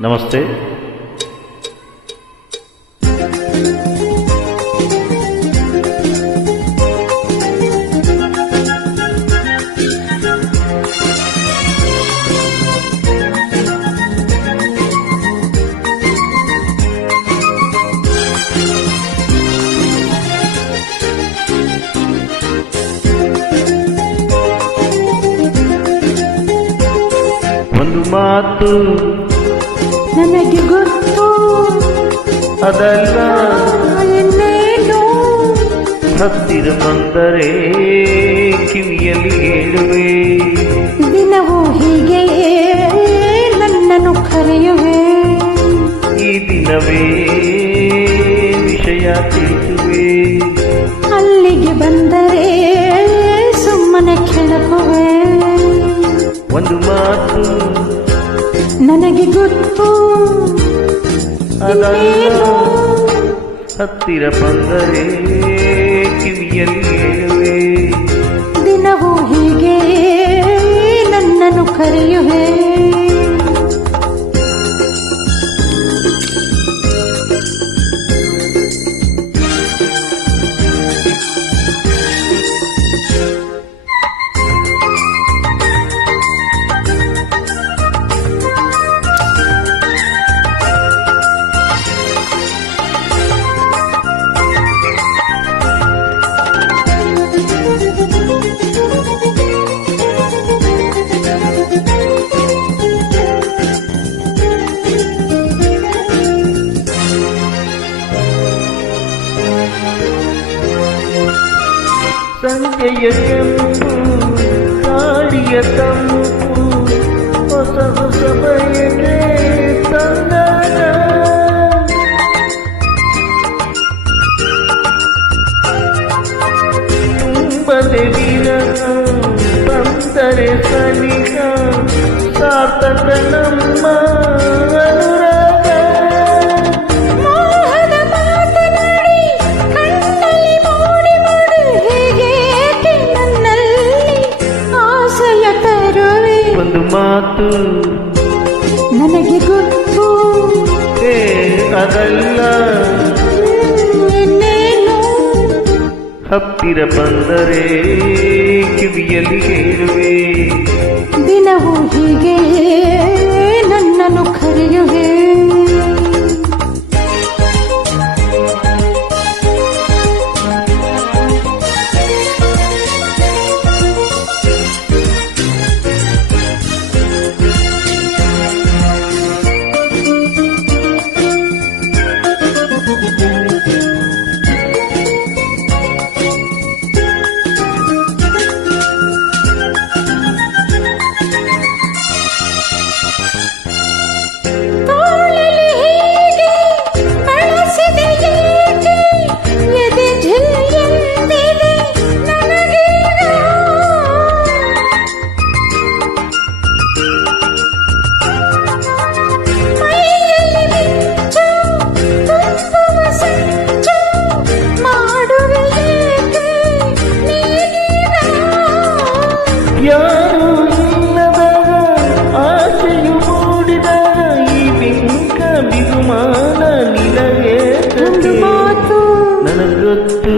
నమస్తే. ಮಾತು ನನಗೆ ಗೊತ್ತು. ಅದಲ್ಲ ಇನ್ನೇನು ಹತ್ತಿರ ಬಂದರೆ ಕಿವಿಯಲ್ಲಿ ಹೇಳುವೆ. ದಿನವೂ ಹೀಗೆಯೇ ನನ್ನನ್ನು ಕರೆಯುವೆ. ಈ ದಿನವೇ ವಿಷಯ ತಿಳಿಸುವೆ. ಇನ್ನೇನು ಹತ್ತಿರ ಬಂದರೆ ಕಿವಿಯಲ್ಲಿ ದಿನವೂ ಹೀಗೆ ನನ್ನನ್ನು ಕರೆಯುವೆ. ಸಂಜೆಯ ಕೆಂಪು ಗಾಳಿಯ ತಂಪು ಹೊಸ ಹೊಸ ಬಯಕೆ ತಂದಾಗ ತುಂಬದೆ ವಿರಹ ಬಂದರೆ ಸನಿಹ ಸಾರ್ಥಕ ಮಾತು. ನನಗೆ ಗೊತ್ತು. ಏ ಅದಲ್ಲ. ಹತ್ತಿರ ಬಂದರೆ ಕಿವಿಯಲ್ಲಿ ಹೇಳುವೆ. ದಿನವೂ ಹೀಗೆ ಬಿಗುಮಾನ ನಿನಗೆ ಮಾತು. ನನಗೊತ್ತು.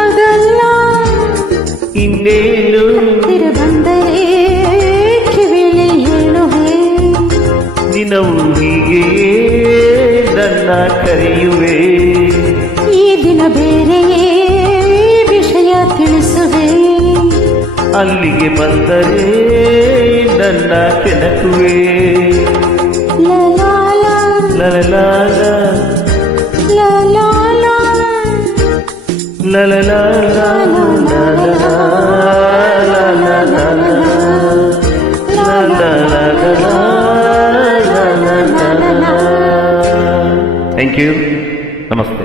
ಅದಲ್ಲ. ಇನ್ನೇನು? ಹತ್ತಿರ ಬಂದರೆ ಕಿವಿಲಿ ಹೇಳುವೆ? ದಿನವು ಹೀಗೆಯೇ ನನ್ನ ಕರೆಯುವೆ. ಈ ದಿನ ಬೇರೆಯೇ ವಿಷಯ ತಿಳಿಸುವೆ. ಅಲ್ಲಿಗೆ ಬಂದರೆ ನನ್ನ ಕೆಣಕುವೆ. la la la la la la la la la la la la thank you నమస్తే